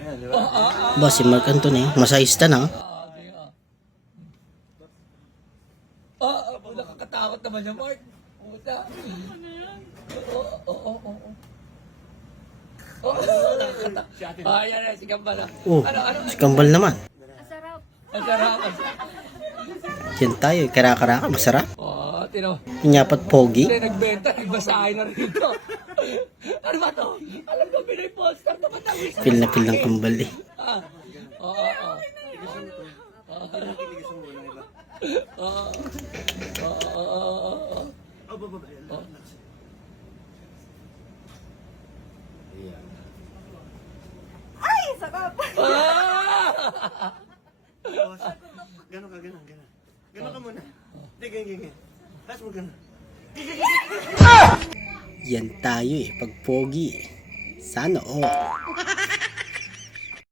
Ayan, di ba? Ba, si Mark Anthony, masayista na. Nakakatakot naman siya, Mark. Puta. Yan, si Kambal. Oh, si Kambal naman. Ang sarap. Yan tayo, kara-karaka, masarap. Tino. Inyapat pogi. Hindi, nagbenta, nagbasahin na rito. Ano ba to? Alam ko, Pinoy Polestar na matawis. Feel na feel ng Kambal eh. Ay, sakap! Ganon ka, ganon. Ganon ka muna. Hindi, ganyan. Taas mo ganon. Yan tayo eh, pag pogi. Sana all.